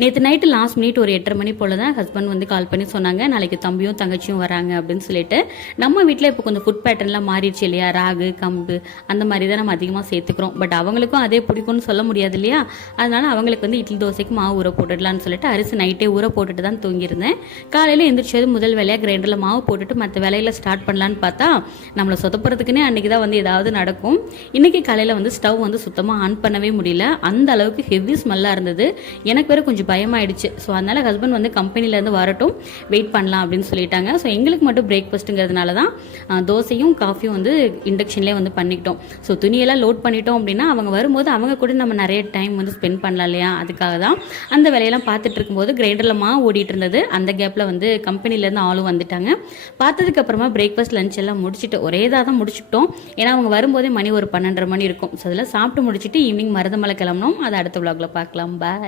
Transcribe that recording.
நேற்று night last minute ஒரு 8:30 மணி போல் தான் ஹஸ்பண்ட் வந்து கால் பண்ணி சொன்னாங்க, நாளைக்கு தம்பியும் தங்கச்சியும் வராங்க அப்படின்னு சொல்லிட்டு. நம்ம வீட்டில் இப்போ கொஞ்சம் ஃபுட் பேட்டர்ன்லாம் மாறிடுச்சு இல்லையா, ராகு கம்பு அந்த மாதிரி தான் நம்ம அதிகமாக சேர்த்துக்கிறோம். பட் அவங்களுக்கும் அதே பிடிக்கும்னு சொல்ல முடியாது இல்லையா, அதனால அவங்களுக்கு வந்து இட்லி தோசைக்கு மாவு ஊற போட்டுடலான்னு சொல்லிட்டு அரிசி நைட்டே ஊற போட்டுட்டு தான் தூங்கியிருந்தேன். காலையில் எந்திரிச்சது முதல் வேலையாக கிரைண்டரில் மாவு போட்டுட்டு மற்ற வேலையில் ஸ்டார்ட் பண்ணலான்னு பார்த்தா நம்மளை சொதப்புறதுக்குன்னே அன்றைக்கி தான் வந்து ஏதாவது நடக்கும். இன்றைக்கி காலையில் வந்து ஸ்டவ் வந்து சுத்தமாக ஆன் பண்ணவே முடியல, அந்த அளவுக்கு ஹெவி ஸ்மெல்லாக இருந்தது. எனக்கு வேறு கொஞ்சம் பயமாயிடுச்சு. ஸோ அதனால் ஹஸ்பண்ட் வந்து கம்பெனிலேருந்து வரட்டும், வெயிட் பண்ணலாம் அப்படின்னு சொல்லிட்டாங்க. ஸோ எங்களுக்கு மட்டும் பிரேக்ஃபாஸ்ட்டுங்கிறதுனால தான் தோசையும் காஃபியும் வந்து இண்டக்ஷன்லேயே வந்து பண்ணிக்கிட்டோம். ஸோ துணியெல்லாம் லோட் பண்ணிட்டோம் அப்படின்னா அவங்க வரும்போது அவங்க கூட நம்ம நிறைய டைம் வந்து ஸ்பெண்ட் பண்ணலாம் இல்லையா, அதுக்காக தான் அந்த வேலையெல்லாம் பார்த்துட்டு இருக்கும்போது கிரைண்டரில் மாவு ஓடிட்டு இருந்தது. அந்த கேப்பில் வந்து கம்பெனிலேருந்து ஆளும் வந்துட்டாங்க. பார்த்ததுக்கப்புறமா பிரேக்ஃபாஸ்ட் லஞ்ச் எல்லாம் முடிச்சுட்டு ஒரே தான் முடிச்சுட்டோம். ஏன்னா அவங்க வரும்போதே மணி ஒரு 12:30 மணி இருக்கும். ஸோ அதெல்லாம் சாப்பிட்டு முடிச்சுட்டு ஈவினிங் மருதமலை கிளம்பணும். அதை அடுத்த vlogல பார்க்கலாம். பாய்.